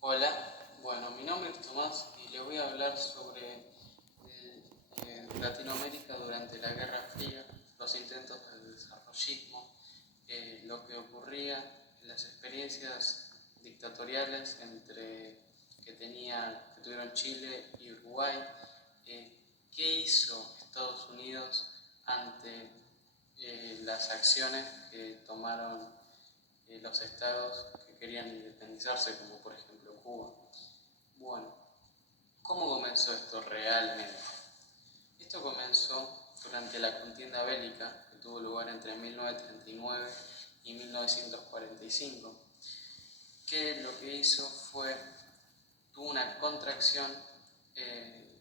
Hola, bueno, mi nombre es Tomás y les voy a hablar sobre Latinoamérica durante la Guerra Fría, los intentos del desarrollismo, lo que ocurría, las experiencias dictatoriales que tuvieron Chile y Uruguay, qué hizo Estados Unidos ante las acciones que tomaron los estados que querían independizarse, como por ejemplo Cuba. Bueno, ¿cómo comenzó esto realmente? Esto comenzó durante la contienda bélica que tuvo lugar entre 1939 y 1945, que lo que hizo fue, tuvo una contracción en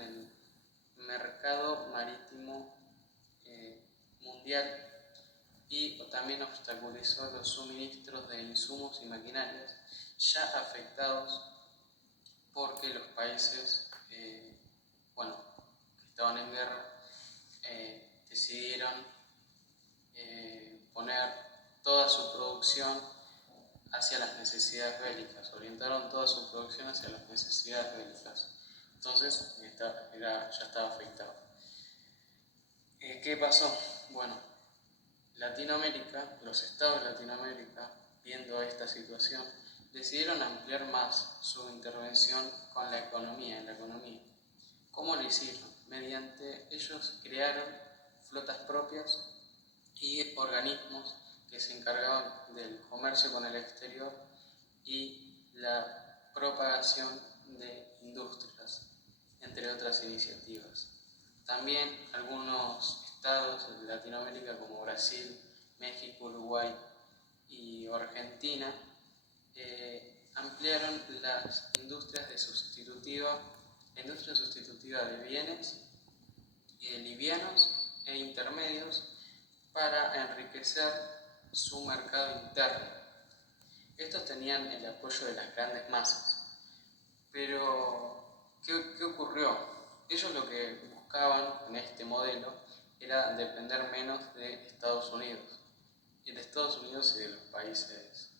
el mercado marítimo mundial y también obstaculizó los suministros de insumos y maquinarias ya afectados porque los países que estaban en guerra decidieron poner toda su producción hacia las necesidades bélicas, orientaron toda su producción hacia las necesidades bélicas. Entonces ya estaba afectado. ¿Qué pasó? Bueno, Latinoamérica, los estados de Latinoamérica, viendo esta situación, decidieron ampliar más su intervención con la economía, en la economía. ¿Cómo lo hicieron? Mediante ellos crearon flotas propias y organismos que se encargaban del comercio con el exterior y la propagación de industrias, entre otras iniciativas. También algunos estados de Latinoamérica como Brasil, México, Uruguay y Argentina ampliaron las industrias la industria sustitutiva de bienes livianos e intermedios para enriquecer su mercado interno. Estos tenían el apoyo de las grandes masas. Pero, ¿qué ocurrió? Ellos lo que buscaban en este modelo era depender menos de Estados Unidos. Y de Estados Unidos y de los países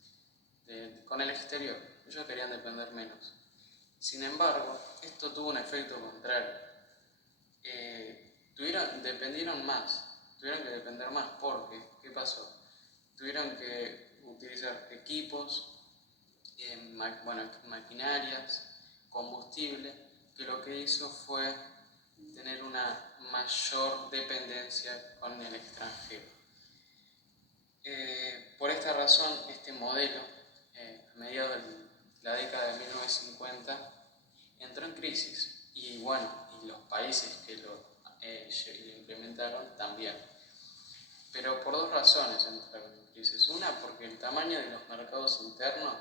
con el exterior. Ellos querían depender menos. Sin embargo, esto tuvo un efecto contrario. Dependieron más, tuvieron que depender más porque, ¿qué pasó? Tuvieron que utilizar equipos, maquinarias, combustible, que lo que hizo fue tener una mayor dependencia con el extranjero. Por esta razón, este modelo, a mediados de la década de 1950, entró en crisis y los países que lo implementaron también. Pero por dos razones entraron en crisis. Una, porque el tamaño de los mercados internos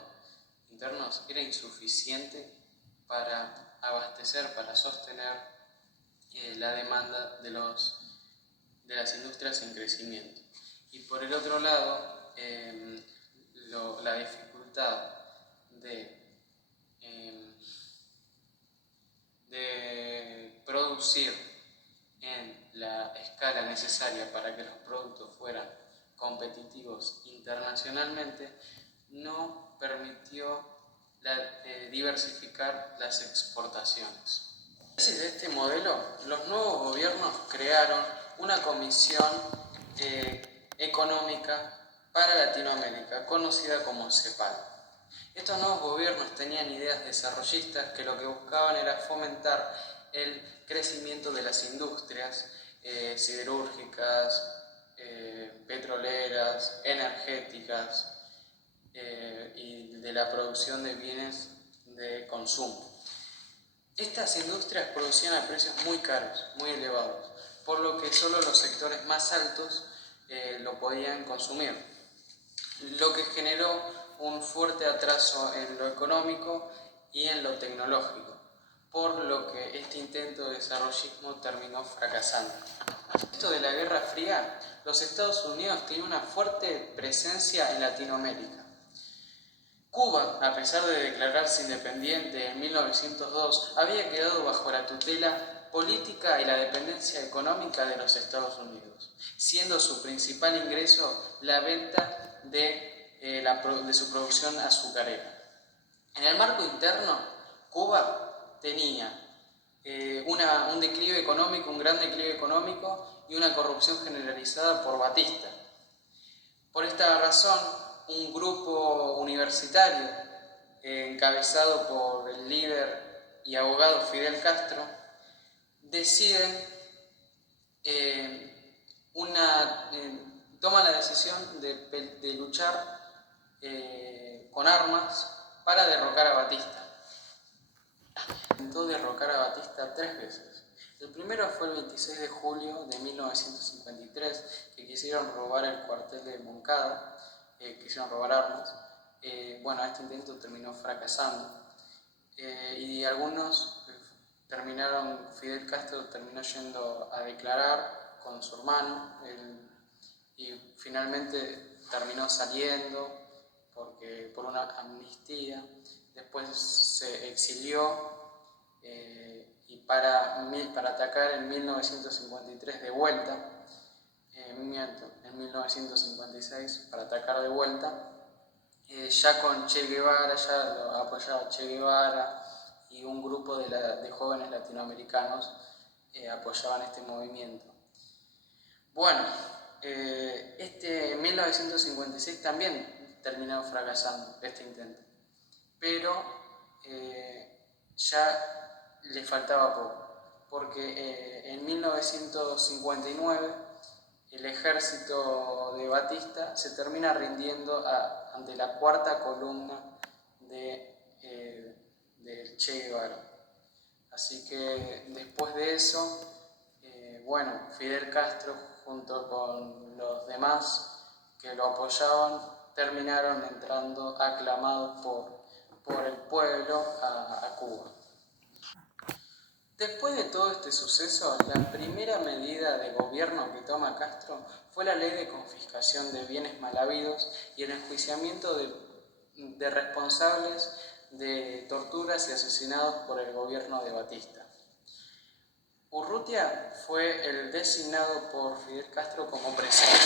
era insuficiente para abastecer, para sostener la demanda de las industrias en crecimiento. Y por el otro lado, la dificultad de producir en la escala necesaria para que los productos fueran competitivos internacionalmente no permitió diversificar las exportaciones. A raíz de este modelo, los nuevos gobiernos crearon una comisión económica para Latinoamérica, conocida como CEPAL. Estos nuevos gobiernos tenían ideas desarrollistas que lo que buscaban era fomentar el crecimiento de las industrias siderúrgicas, petroleras, energéticas y de la producción de bienes de consumo. Estas industrias producían a precios muy caros, muy elevados, por lo que solo los sectores más altos lo podían consumir, lo que generó un fuerte atraso en lo económico y en lo tecnológico, por lo que este intento de desarrollismo terminó fracasando. Esto de la Guerra Fría, los Estados Unidos tenían una fuerte presencia en Latinoamérica. Cuba, a pesar de declararse independiente en 1902, había quedado bajo la tutela política y la dependencia económica de los Estados Unidos, siendo su principal ingreso la venta de su producción azucarera. En el marco interno, Cuba tenía un declive económico, un gran declive económico y una corrupción generalizada por Batista. Por esta razón, un grupo universitario encabezado por el líder y abogado Fidel Castro decide toma la decisión de luchar con armas para derrocar a Batista. Intentó derrocar a Batista 3 veces. El primero fue el 26 de julio de 1953, que quisieron robar el cuartel de Moncada, quisieron robar armas. Este intento terminó fracasando y algunos Fidel Castro terminó yendo a declarar con su hermano y finalmente terminó saliendo por una amnistía. Después se exilió y para atacar en 1953 de vuelta, en 1956 para atacar de vuelta, ya con Che Guevara, ya lo apoyaba Che Guevara y un grupo de jóvenes latinoamericanos apoyaban este movimiento. Bueno, en 1956 también terminó fracasando este intento, pero ya le faltaba poco, porque en 1959 el ejército de Batista se termina rindiendo ante la cuarta columna de Che Guevara. Así que después de eso, Fidel Castro junto con los demás que lo apoyaban terminaron entrando aclamados por el pueblo a Cuba. Después de todo este suceso, la primera medida de gobierno que toma Castro fue la ley de confiscación de bienes mal habidos y el enjuiciamiento de responsables de torturas y asesinados por el gobierno de Batista. Urrutia fue el designado por Fidel Castro como presidente.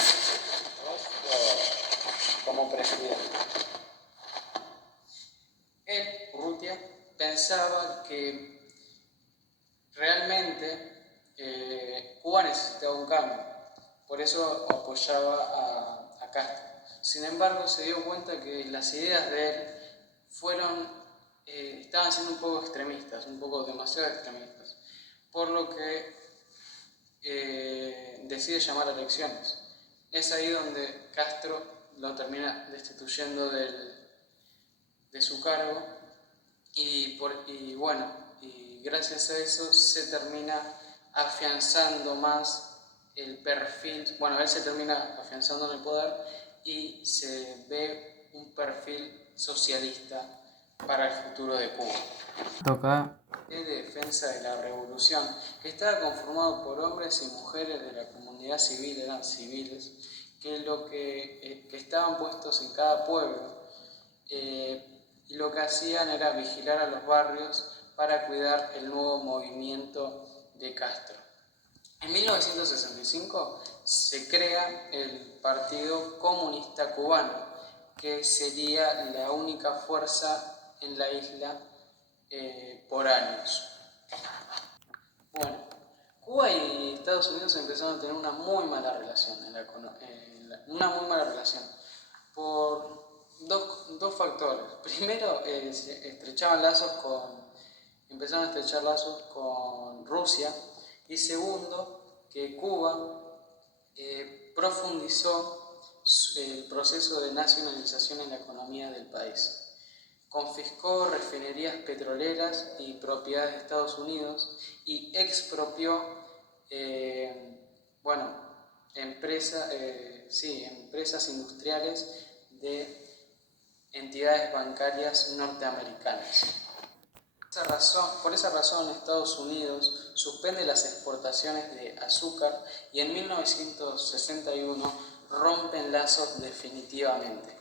Urrutia, pensaba que realmente Cuba necesitaba un cambio, por eso apoyaba a Castro. Sin embargo, se dio cuenta que las ideas de él estaban siendo un poco extremistas, un poco demasiado extremistas, por lo que decide llamar a elecciones. Es ahí donde Castro lo termina destituyendo de su cargo y gracias a eso se termina afianzando más el perfil, él se termina afianzando en el poder y se ve un perfil socialista para el futuro de Cuba. De defensa de la revolución, que estaba conformado por hombres y mujeres de la comunidad civil, eran civiles, que estaban puestos en cada pueblo y lo que hacían era vigilar a los barrios para cuidar el nuevo movimiento de Castro. En 1965 se crea el Partido Comunista Cubano, que sería la única fuerza en la isla por años. Cuba y Estados Unidos empezaron a tener una muy mala relación, por dos factores. Primero, empezaron a estrechar lazos con Rusia, y segundo, que Cuba profundizó el proceso de nacionalización en la economía del país. Confiscó refinerías petroleras y propiedades de Estados Unidos y expropió empresas industriales de entidades bancarias norteamericanas. Por esa razón, Estados Unidos suspende las exportaciones de azúcar y en 1961 rompen lazos definitivamente.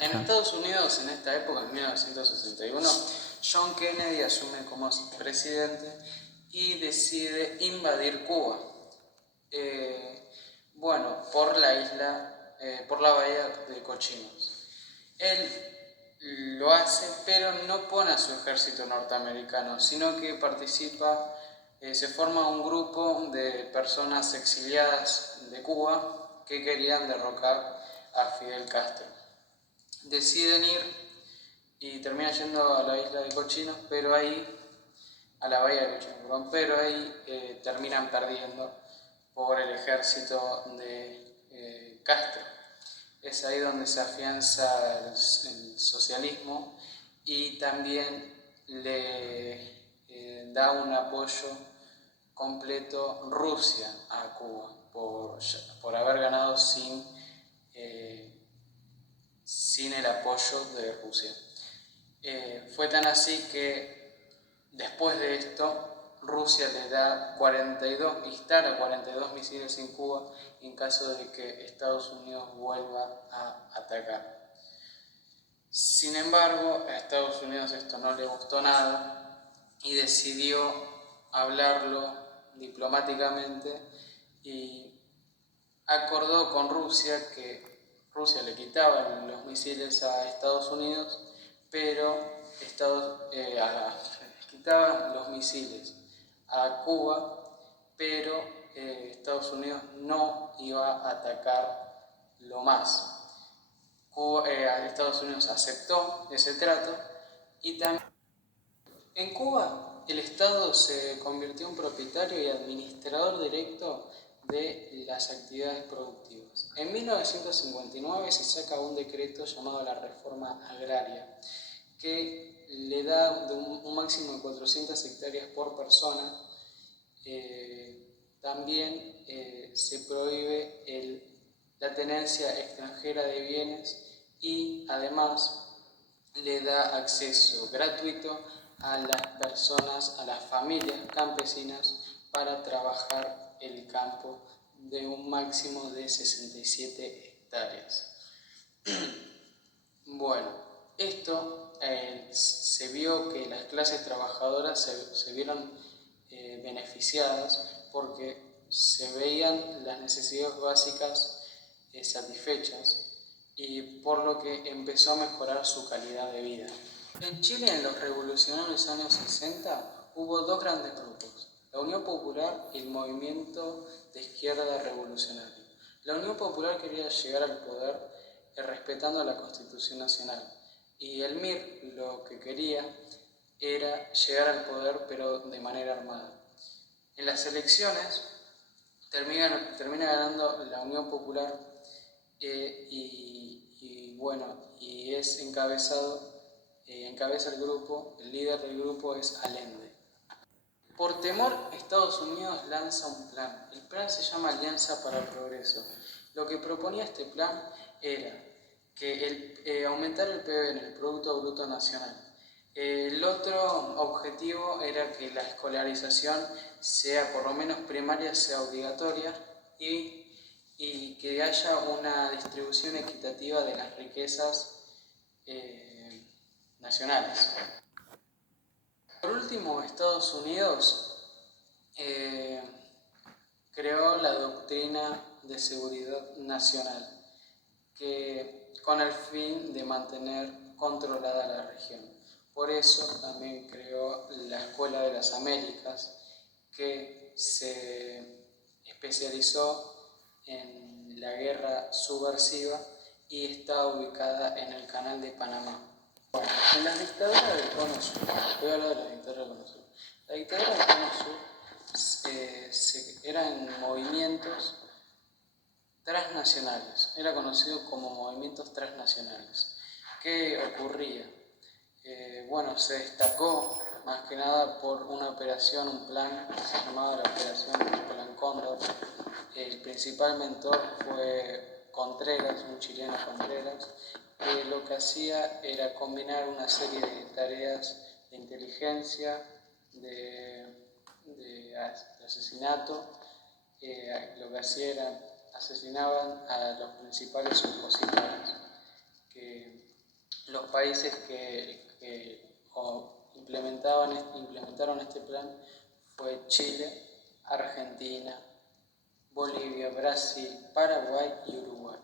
En Estados Unidos, en esta época, en 1961, John Kennedy asume como presidente y decide invadir Cuba, por la bahía de Cochinos. Él lo hace, pero no pone a su ejército norteamericano, sino que participa, se forma un grupo de personas exiliadas de Cuba que querían derrocar a Fidel Castro. Deciden ir y terminan yendo a la isla de Cochinos, pero ahí, a la bahía de Cochinos, perdón, pero ahí terminan perdiendo por el ejército de Castro. Es ahí donde se afianza el socialismo y también le da un apoyo completo Rusia a Cuba por haber ganado sin el apoyo de Rusia. Fue tan así que después de esto Rusia le da instala 42 misiles en Cuba en caso de que Estados Unidos vuelva a atacar. Sin embargo, a Estados Unidos esto no le gustó nada y decidió hablarlo diplomáticamente y acordó con Rusia que Rusia le quitaba los misiles a Estados Unidos, pero quitaba los misiles a Cuba, pero Estados Unidos no iba a atacarlo más. Estados Unidos aceptó ese trato y también en Cuba el Estado se convirtió en propietario y administrador directo de las actividades productivas. En 1959 se saca un decreto llamado la Reforma Agraria que le da un máximo de 400 hectáreas por persona. También se prohíbe la tenencia extranjera de bienes y además le da acceso gratuito a las personas, a las familias campesinas para trabajar el campo de un máximo de 67 hectáreas. Bueno, esto se vio que las clases trabajadoras se vieron beneficiadas porque se veían las necesidades básicas satisfechas y por lo que empezó a mejorar su calidad de vida. En Chile, en los revolucionarios años 60, hubo dos grandes grupos, la Unión Popular y el Movimiento de Izquierda Revolucionario. La Unión Popular quería llegar al poder respetando la Constitución Nacional y el MIR lo que quería era llegar al poder pero de manera armada. En las elecciones termina ganando la Unión Popular y es encabeza el grupo, el líder del grupo es Allende. Por temor, Estados Unidos lanza un plan. El plan se llama Alianza para el Progreso. Lo que proponía este plan era que aumentar el PBN, el Producto Bruto Nacional. El otro objetivo era que la escolarización sea, por lo menos primaria, sea obligatoria y que haya una distribución equitativa de las riquezas nacionales. Por último, Estados Unidos creó la doctrina de seguridad nacional con el fin de mantener controlada la región. Por eso también creó la Escuela de las Américas, que se especializó en la guerra subversiva y está ubicada en el Canal de Panamá. Bueno, en las dictaduras del Cono Sur, voy a hablar de la dictadura del Cono Sur. La dictadura del Cono Sur eran movimientos transnacionales, era conocido como movimientos transnacionales. ¿Qué ocurría? Se destacó más que nada por una operación, un plan llamado la Operación Plan Cóndor. El principal mentor fue Contreras, un chileno Contreras, que lo que hacía era combinar una serie de tareas de inteligencia, de asesinato. Lo que hacía era asesinaban a los principales opositores. Los países que implementaron este plan fue Chile, Argentina, Bolivia, Brasil, Paraguay y Uruguay.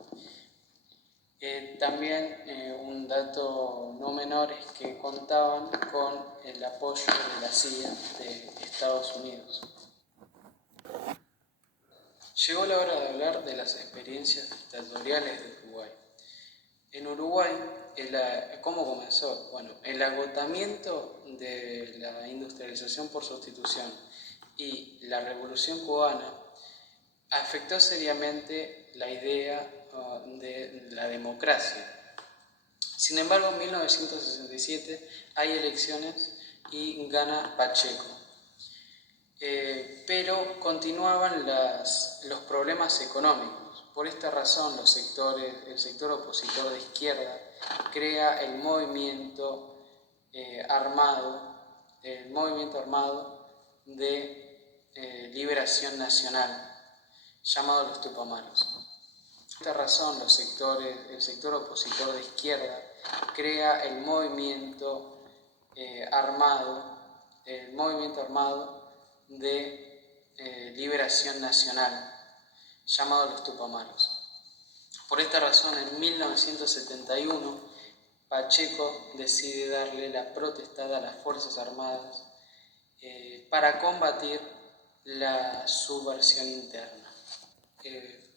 También un dato no menor es que contaban con el apoyo de la CIA de Estados Unidos. Llegó la hora de hablar de las experiencias dictatoriales de Uruguay. En Uruguay, ¿cómo comenzó? Bueno, el agotamiento de la industrialización por sustitución y la Revolución Cubana afectó seriamente la idea de la democracia. Sin embargo, en 1967 hay elecciones y gana Pacheco. Pero continuaban los problemas económicos. Por esta razón, el sector opositor de izquierda crea el movimiento armado de liberación nacional, llamado los Tupamaros. Por esta razón, el sector opositor de izquierda crea el movimiento armado de liberación nacional, llamado los Tupamaros. Por esta razón, en 1971, Pacheco decide darle la potestad a las Fuerzas Armadas para combatir la subversión interna.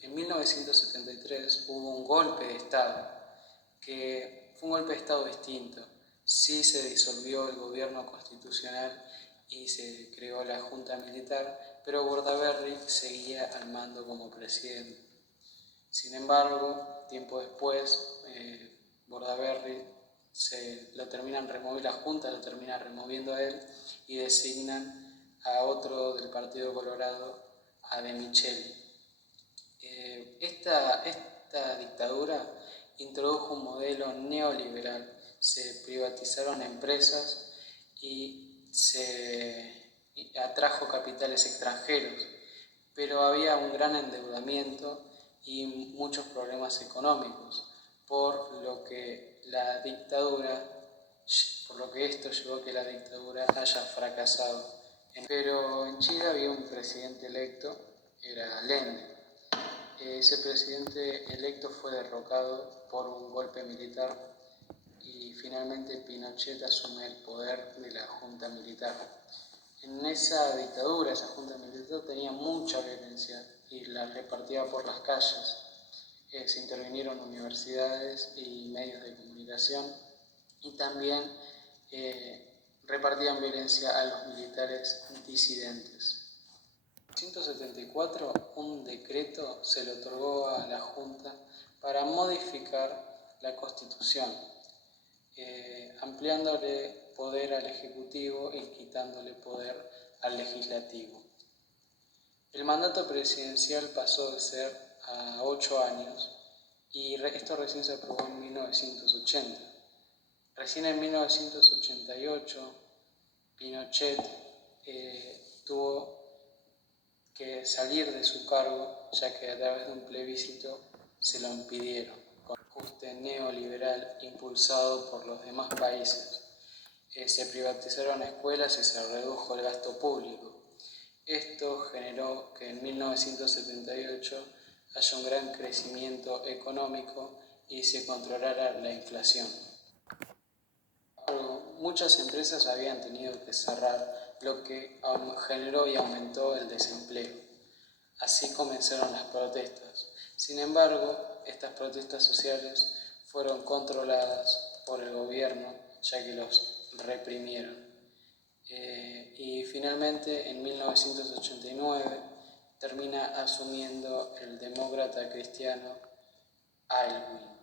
En 1973 hubo un golpe de Estado, que fue un golpe de Estado distinto. Sí se disolvió el gobierno constitucional y se creó la Junta Militar, pero Bordaberry seguía al mando como presidente. Sin embargo, tiempo después, Bordaberry la Junta lo termina removiendo a él y designan a otro del Partido Colorado, a De Micheli. Esta dictadura introdujo un modelo neoliberal, se privatizaron empresas y se atrajo capitales extranjeros, pero había un gran endeudamiento y muchos problemas económicos, por lo que esto llevó a que la dictadura haya fracasado. Pero en Chile había un presidente electo, era Allende. Ese presidente electo fue derrocado por un golpe militar y finalmente Pinochet asume el poder de la Junta Militar. En esa dictadura, esa Junta Militar tenía mucha violencia y la repartía por las calles. Se intervinieron universidades y medios de comunicación y también repartían violencia a los militares disidentes. En 1974 un decreto se le otorgó a la Junta para modificar la Constitución, ampliándole poder al Ejecutivo y quitándole poder al Legislativo. El mandato presidencial pasó de ser a 8 años y esto recién se aprobó en 1980. Recién en 1988 Pinochet tuvo que salir de su cargo, ya que a través de un plebiscito se lo impidieron, con un ajuste neoliberal impulsado por los demás países. Se privatizaron escuelas y se redujo el gasto público. Esto generó que en 1978 haya un gran crecimiento económico y se controlara la inflación. Muchas empresas habían tenido que cerrar, lo que generó y aumentó el desempleo. Así comenzaron las protestas. Sin embargo, estas protestas sociales fueron controladas por el gobierno, ya que los reprimieron. Y finalmente, en 1989, termina asumiendo el demócrata cristiano Aylwin.